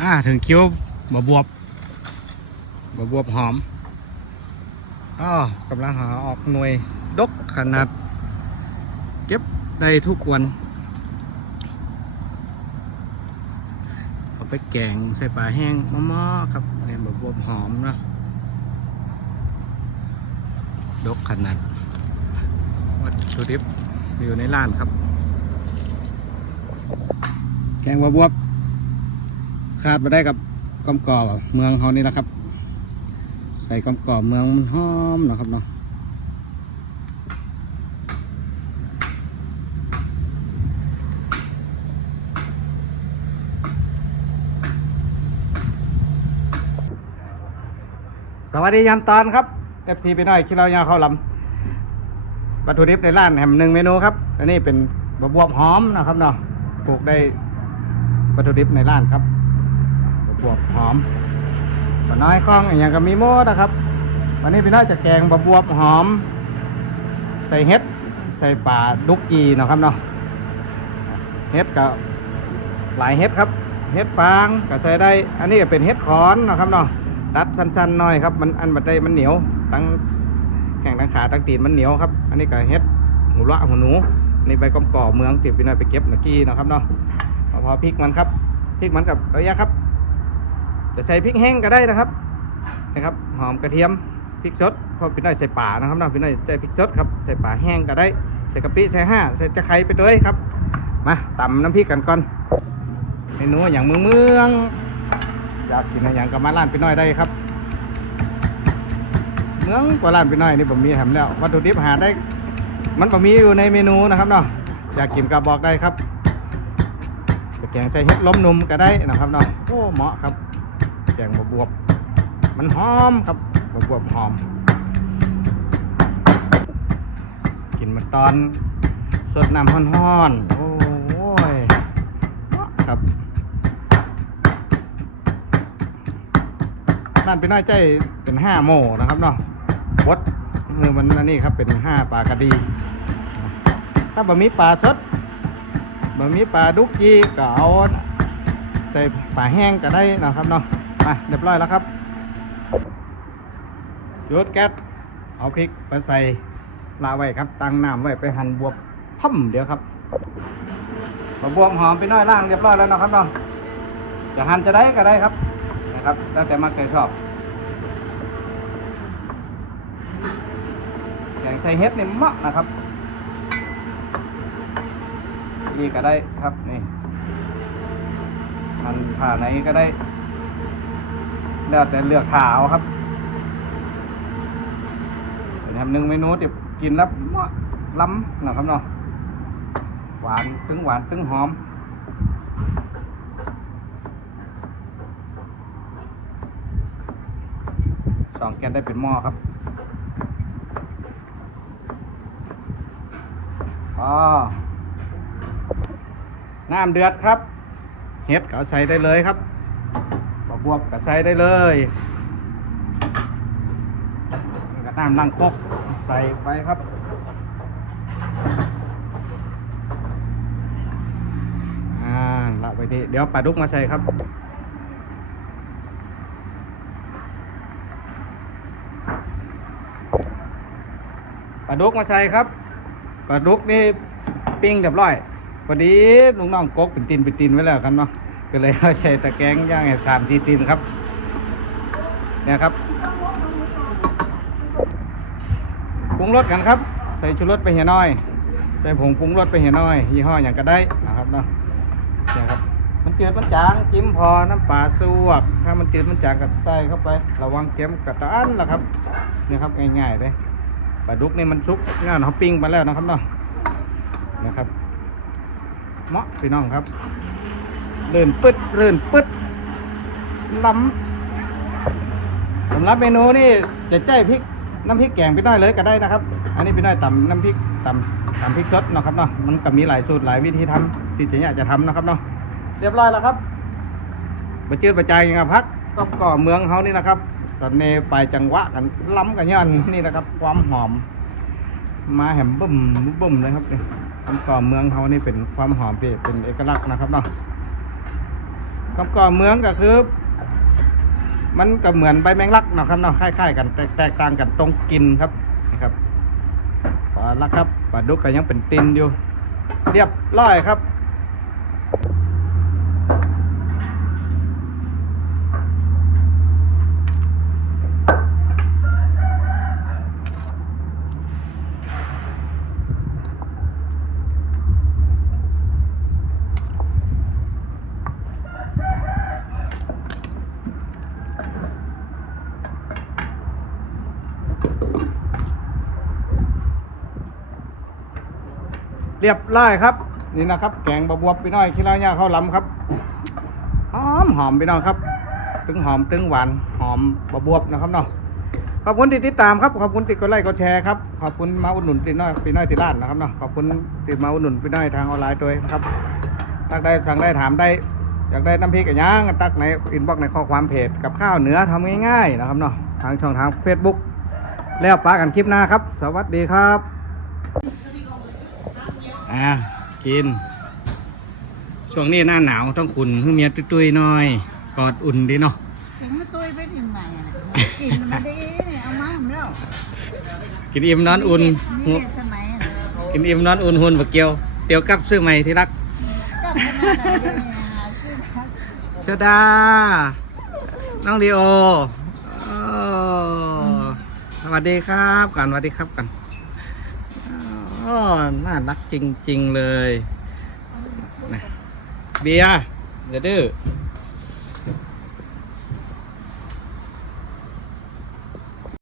อ่าถึงคิ้วบะบวบบะบวบหอมอ๋อกำลังหาออกหน่วยดกขนาด เก็บได้ทุกวันเอาไปแกงใส่ปลาแห้งมะๆครับเนี่ยบะบวบหอมเนาะดกขนาดวัตถุดิบอยู่ในร้านครับ แกงบะบวบ ขาดมาได้กับกอมกอบเมืองเขานี่แหละครับ ใส่กอมกอบเมืองมันหอมนะครับเนาะสวัสดียามตอนครับเอฟซีไปหน่อยคิดเรายาข้าวลำวัตถุดิบในร้านแหมหนึ่งเมนูครับ อันนี้เป็นบะบวบหอมนะครับเนาะปลูกได้วัตถุดิบในร้านครับ บวบหอมปน้อยคล้องอย่างก็มีโมดนะครับ วันนี้พี่น้อยจะแกงบะบวบหอม ใส่เห็ด ใส่ป่าดุกจีเนาะครับเนาะเห็ดก็หลายเห็ดครับเห็ดฟางก็ใส่ได้ อันนี้ก็เป็นเห็ดขอนเนาะครับเนาะตัดสั้นๆหน่อยครับ มันอันบัดได้มันเหนียวตั้งแข่งตั้งขาตั้งตีนมันเหนียวครับ อันนี้ก็เห็ดหูละหูหนูอันนี่ใบกำก่อเมืองติดพี่น้อยไปเก็บเมื่อกี้เนาะครับเนาะพอพริกมันครับพริกมันกับระยะครับ จะใส่พริกแห้งก็ได้นะครับนะครับ หอมกระเทียมพริกสดพราะพี่น้อยใส่ป่านะครับเนาะพี่น้อยใส่พริกสดครับใส่ป่าแห้งก็ได้ใส่กะปิใส่ห้าใส่ตะไคร้ไปด้วยครับมาตำน้ำพริกกันก่อนเมนูอย่างเมืองเมืองอยากกินอะไรอย่างก็มาร้านพี่น้อยได้ครับ เมืองกว่าร้านพี่น้อยนี่ผมมีทำแล้ววัตถุดิบหาได้ มันผมมีอยู่ในเมนูนะครับเนาะอยากกินก็บอกได้ครับจะแกงใส่เห็ดล้มนุ่มก็ได้นะครับเนาะโอ้เหมาะครับ แกงบวบมันหอมครับบวบหอม กินมันตอนสดน้ำห้อนๆโอ้ยครับร้านเป็นน้อยใจเป็นห้าโมนะครับเนาะบดมือมันนนี้ครับเป็นห้าปลากระดี ถ้าบะมีปลาสดบะมีปลาดุกจีก็เอาใส่ปลาแห้งก็ได้นะครับเนาะ มาเรียบร้อยแล้วครับหยุดแก๊สเอาพริกไปใส่ลาไว้ครับ ตั้งน้ำไว้ไปหั่นบวบพ่มเดี๋ยวครับพอบวบหอมไปน้อยล่างเรียบร้อยแล้วนะครับเนาะจะหั่นจะได้ก็ได้ครับนะครับ แล้วแต่มักใจชอบอย่างใส่เฮ็ดนี่มาะนะครับนี่ก็ได้ครับนี่มันผ่าไหนก็ได้ แล้วแต่เลือกขาเอาครับเป็นทำหนึ่งเมนูที่กินแล้วล้ำนะครับเนาะหวานตึงหวานตึงหอมสองแกนได้เป็นหม้อครับอ๋อน้ำเดือดครับ เห็ดก็เอาใส่ได้เลยครับ บวบก็ใส่ได้เลยนี่ก็น้ำลังคกใส่ไปครับอ่าละไปทีเดี๋ยวปลาดุกมาใส่ครับปลาดุกมาใส่ครับปลาดุกนี่ปิ้งเรียบร้อยพอดีลุงน้องกกเป็นตีนเป็นตีนไว้แล้วครับเนาะ ก็เลยเอาใช้ตะแกรงย่างให้สามทีตีนครับเนี่ยครับปรุงรสกันครับ ใส่ชูรสไปเหี่ยน้อยใส่ผงปรุงรสไปเหี่ยน้อยยี่ห้ออย่างก็ได้นะครับเนาะเนี่ยครับมันจืดมันจางจิ้มพอน้ำปลาสวกถ้ามันจืดมันจางก็ใส่เข้าไป ระวังเค็มกระตานละครับเนี่ยครับง่ายๆเลยปลาดุกนี่มันซุกงานเขาปิ้งไปแล้วนะครับเนาะนะครับ เหมาะพี่น้องครับ เลื่นปึ๊ดเลื่นปึ๊ดล้ำสำหรับเมนูนี่จะใจพริกน้ำพริกแกงพี่น้อยเลยก็ได้นะครับ อันนี้พี่น้อยตำน้ำพริกตำตำพริกสดเนาะครับเนาะมันก็มีหลายสูตรหลายวิธีทำที่จะอยากจะทำนะครับเนาะเรียบร้อยแล้วครับบะจืดบะใจายงาพักก็ก่อเมืองเขานี่นะครับตอนนี้ไปจังหวะกันล้ำกันย้อนนี่นะครับ ความหอม มาแหมบุ่มบุ่มเลยครับนี่คำก่อเมืองเขานี่เป็นความหอมที่เป็นเอกลักษณ์นะครับเนาะ กับก่อเมืองก็คือ มันก็เหมือนใบแมงลักเนาะครับเนาะคล้ายๆกันแตกแตกต่างกันตรงกินครับนะครับปลาลักครับปลาดุกก็ยังเป็นตินอยู่ เรียบร้อยครับ เรียบร้อยครับ นี่นะครับ แกงบะบวบพี่น้อยขี้เหล้าย่าข้าวลำครับหอมหอมพี่น้องครับตึงหอมตึงหวานหอมบะบวบนะครับเนาะขอบคุณที่ติดตามครับขอบคุณติดกดไลค์กดแชร์ครับขอบคุณมาอุดหนุนพี่น้อยพี่น้อยติดร้านนะครับเนาะขอบคุณติดมาอุดหนุนพี่น้อยทางออนไลน์ด้วยครับตักได้สั่งได้ถามได้อยากได้น้ำพริกกับย่างก็ตักในอินบ็อกในข้อความเพจกับข้าวเหนือทำง่ายๆนะครับเนาะทางช่องทาง Facebook แล้วปากันคลิปหน้าครับ สวัสดีครับ อะกิน ช่วงนี้หน้าหนาวต้องขุนให้เมียตุ้ยๆหน่อย กอดอุ่นดีเนาะถึงไม่ตุ้ยไปถึงไหนอะกินมาดีเนี่ยเอามาผมแล้วกินอิ่มนอนอุ่นนี่สมัยอะกินอิ่มนอนอุ่นหุ่นบักเกียวเตียวกับซื้อใหม่ที่รักก็ขนาดนั้นเลยเนี่ยหาซื้อทักเชดา น้องลีโอโอ้สวัสดีครับกันสวัสดีครับกัน อ๋อน่ารักจริง ๆ เลยนะเบียร์อย่าดื้อ